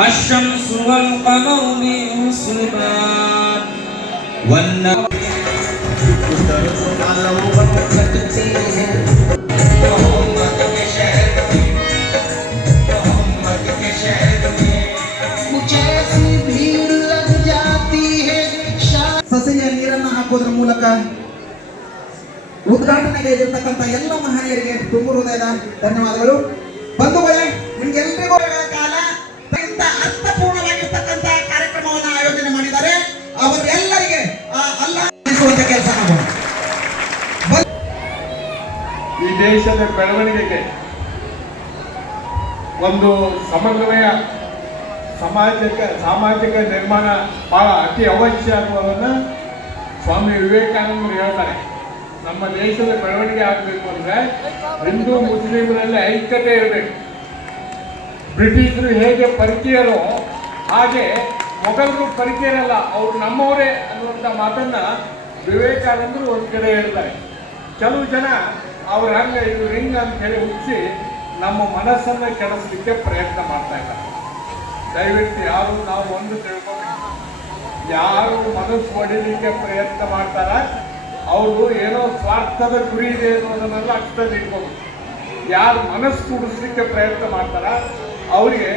الشمس والقمر بحسبان والنجم على وقت تكتيهم ಸಸಿಯ ನೀರನ್ನು ಹಾಕೋದ್ರ ಮೂಲಕ ಉದ್ಘಾಟನೆಗೆ ಇರತಕ್ಕಂಥ ಎಲ್ಲ ಮಹನೀಯರಿಗೆ ತುಂಬ ಹೃದಯದ ಧನ್ಯವಾದಗಳು ಬಂಧುಗಳೇ ಈ ದೇಶದ ಬೆಳವಣಿಗೆಗೆ ಒಂದು ಸಮನ್ವಯ ಸಮಾಜಕ್ಕೆ ಸಾಮಾಜಿಕ ನಿರ್ಮಾಣ ಬಹಳ ಅತಿ ಅವಶ್ಯ ಅನ್ನೋದನ್ನು ಸ್ವಾಮಿ ವಿವೇಕಾನಂದರು ಹೇಳ್ತಾರೆ. ನಮ್ಮ ದೇಶದ ಬೆಳವಣಿಗೆ ಆಗಬೇಕು ಅಂದ್ರೆ ಹಿಂದೂ ಮುಸ್ಲಿಮರಲ್ಲಿ ಐಕ್ಯತೆ ಇರಬೇಕು. ಬ್ರಿಟಿಷರು ಹೇಗೆ ಪರಿಚಯರು ಹಾಗೆ ಮೊಘಲರು ಪರಿಚಯರಲ್ಲ, ಅವರು ನಮ್ಮವರೇ ಅನ್ನುವಂಥ ಮಾತನ್ನು ವಿವೇಕಾನಂದರು ಒಂದು ಕಡೆ ಹೇಳ್ತಾರೆ. ಕೆಲವು ಜನ ಅವ್ರ ಹಂಗೆ ಇದು ರಿಂಗ್ ಅಂತ ಹೇಳಿ ಹುಚ್ಚಿ ನಮ್ಮ ಮನಸ್ಸನ್ನ ಕೆಡಿಸ್ಲಿಕ್ಕೆ ಪ್ರಯತ್ನ ಮಾಡ್ತಾ ಇದ್ದಾರೆ. ದಯವಿಟ್ಟು ಯಾರು ನಾವು ಒಂದು ತಿಳ್ಕೊಬೇಕು ಯಾರು ಮನಸ್ಸು ಹೊಡಿಲಿಕ್ಕೆ ಪ್ರಯತ್ನ ಮಾಡ್ತಾರ? ಅವರು ಏನೋ ಸ್ವಾರ್ಥದ ಗುರಿ ಇದೆ ಅನ್ನೋದನ್ನೆಲ್ಲ ಅರ್ಥದಲ್ಲಿ ಇಟ್ಕೋಬೇಕು. ಯಾರು ಮನಸ್ಸು ಕುಡಿಸ್ಲಿಕ್ಕೆ ಪ್ರಯತ್ನ ಮಾಡ್ತಾರ? ಅವರಿಗೆ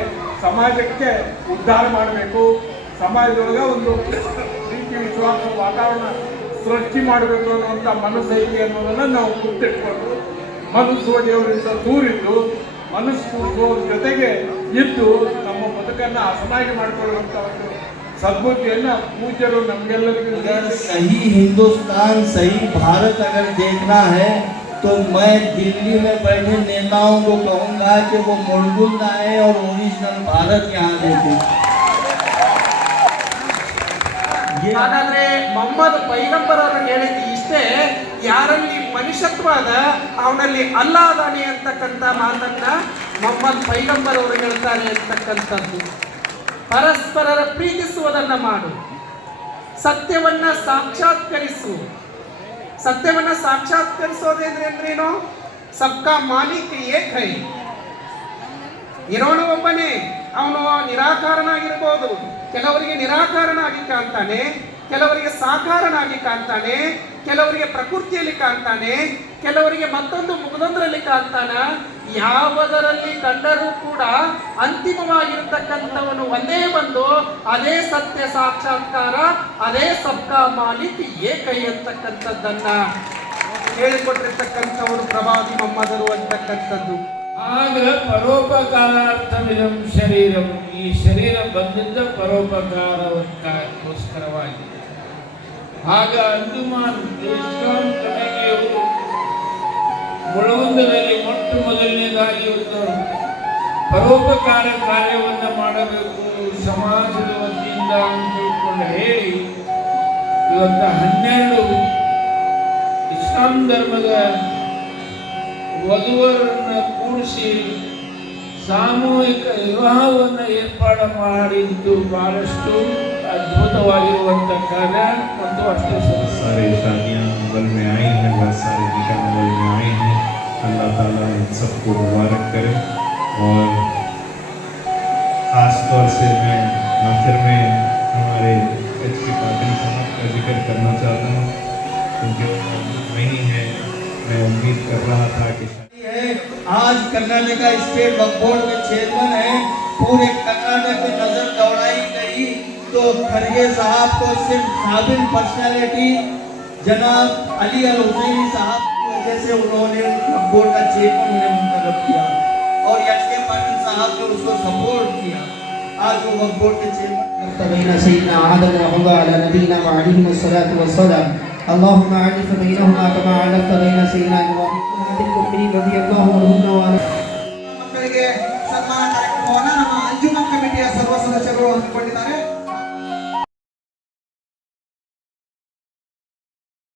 ಸಮಾಜಕ್ಕೆ ಉದ್ಧಾರ ಮಾಡಬೇಕು. ಸಮಾಜದೊಳಗೆ ಒಂದು ಪ್ರೀತಿ ವಿಶ್ವಾಸ ವಾತಾವರಣ ಸೃಷ್ಟಿ ಮಾಡಬೇಕು ಅನ್ನುವಂಥ ಮನಸ್ಸು ಐತಿ ಅನ್ನೋದನ್ನ ನಾವು ಗುರ್ತಿಟ್ಕೊಂಡು ಮನಸ್ಸು ಹೊಡೆಯವರಿಂದ ದೂರಿದ್ದು ಮನಸ್ಸು ಕೂಡಿಸುವ ಜೊತೆಗೆ ಇದ್ದು ನಮ್ಮ ಬದುಕನ್ನು ಹಸನಾಗಿ ಮಾಡಿಕೊಳ್ಳುವಂಥ ಒಂದು ಸದ್ಬುದ್ಧಿಯನ್ನ ಪೂಜ್ಯರು ನಮಗೆಲ್ಲರಿಗೂ अगर सही हिंदुस्तान सही भारत अगर देखना है तो मैं दिल्ली में बैठे नेताओं को कहूंगा कि वो मुड़गुल आए और ओरिजिनल भारत यहाँ देखें ये ಹಾಗಾದ್ರೆ ಮೊಹಮ್ಮದ್ ಪೈಗಂಬರ್ ಅವರು ಹೇಳಿದ್ದು ಇಷ್ಟೇ, ಯಾರಲ್ಲಿ ಮನುಷ್ಯತ್ವ ಅದ ಅವನಲ್ಲಿ ಅಲ್ಲ ಅದಾನೆ ಅಂತಕ್ಕಂಥ ಮಾತನ್ನ ಮೊಹಮ್ಮದ್ ಪೈಗಂಬರ್ ಅವರು ಹೇಳ್ತಾರೆ ಅಂತಕ್ಕಂಥದ್ದು. ಪರಸ್ಪರರ ಪ್ರೀತಿಸುವುದನ್ನ ಮಾಡು. ಸತ್ಯವನ್ನ ಸಾಕ್ಷಾತ್ಕರಿಸು. ಸತ್ಯವನ್ನ ಅಂದ್ರೇನು ಸಬ್ಕಾ ಮಾಲೀಕ್ ಏಕೈ ಇರೋಣ ಒಬ್ಬನೇ, ಅವನು ನಿರಾಕಾರನಾಗಿರ್ಬೋದು. ಕೆಲವರಿಗೆ ನಿರಾಕಾರನಾಗಿ ಕಾಣ್ತಾನೆ, ಕೆಲವರಿಗೆ ಸಾಕಾರನಾಗಿ ಕಾಣ್ತಾನೆ, ಕೆಲವರಿಗೆ ಪ್ರಕೃತಿಯಲ್ಲಿ ಕಾಣ್ತಾನೆ, ಕೆಲವರಿಗೆ ಮತ್ತೊಂದು ಮುಗದೊಂದರಲ್ಲಿ ಕಾಣ್ತಾನ, ಯಾವುದರಲ್ಲಿ ಕಂಡರೂ ಕೂಡ ಅಂತಿಮವಾಗಿರ್ತಕ್ಕಂಥವನು ಒಂದೇ ಒಂದು, ಅದೇ ಸತ್ಯ ಸಾಕ್ಷಾತ್ಕಾರ, ಅದೇ ಸಬ್ಕಾ ಮಾಲಿಕ್ ಏಕೈ ಅಂತಕ್ಕಂಥದ್ದನ್ನ. ಹೇಳಿಕೊಟ್ಟಿರ್ತಕ್ಕಂಥವರು ಪ್ರಭಾವಿ ಮೊಮ್ಮದರು ಅಂತಕ್ಕಂಥದ್ದು. ಆಗ ಪರೋಪಕಾರಾರ್ಥವಿದಂ ಶರೀರಂ. ಈ ಶರೀರ ಬಂದಿದ್ದ ಪರೋಪಕಾರಕ್ಕೋಸ್ಕರವಾಗಿ ಆಗ ಅಂದುಮಾನ್ ಮುಳುಗುಂದದಲ್ಲಿ ಮೊಟ್ಟ ಮೊದಲನೇದಾಗಿ ಒಂದು ಪರೋಪಕಾರ ಕಾರ್ಯವನ್ನು ಮಾಡಬೇಕು ಸಮಾಜದ ವತಿಯಿಂದ ಅಂತ ಹೇಳಿ ಇವತ್ತು ಹನ್ನೆರಡು ಇಸ್ಲಾಂ ಧರ್ಮದ ವಧುವರನ್ನ ಕೂಡಿಸಿ ಸಾಮೂಹಿಕ ವಿವಾಹವನ್ನು ಏರ್ಪಾಡು ಮಾಡಿದ್ದು ಬಹಳಷ್ಟು ಅದ್ಭುತವಾಗಿರುವಂಥ ಕಾರ್ಯ ಮತ್ತು ಅಷ್ಟೇ ಸರಸ सारी शादियाँ अमल में आई हैं बहुत सारे निकाह अमल में आए हैं अल्लाह ताला इन सबको मुबारक करे और ख़ास तौर से मैं आखिर में हमारे एच पी पाटिल साहब का जिक्र करना चाहता हूँ क्योंकि वो वही है मैं उम्मीद कर रहा था कि आज कर्नाटक का स्टेट बोर्ड में चेयरमैन है। पूरे कर्नाटक में नज़र दौड़ाई गई। तो खड़गे साहब को सिर्फ़ काबिल पर्सनैलिटी जनाब अली अल हुसैनी साहब की वजह से उन्होंने बोर्ड का चेयरमैन उन्हें मुंतब किया और यशके पाटिल साहब ने उसको सपोर्ट किया। आज वो बोर्ड के चेयरमैन तबीना सईदना आदम रहूँगा नबीना वाली अलैहि वसल्लम اللهم أعرف بينهما كما علفت بين سيدنا إبراهيم المؤمنين رضي الله عنهم وعلى ಮಕ್ಕಳಿಗೆ ಸನ್ಮಾನ ಕಾರ್ಯಕ್ರಮವನ್ನು ನಮ್ಮ ಅಂಜುಮನ್ ಕಮಿಟಿಯ ಸರ್ವ ಸದಸ್ಯರು ಹಮ್ಮಿಕೊಂಡಿದ್ದಾರೆ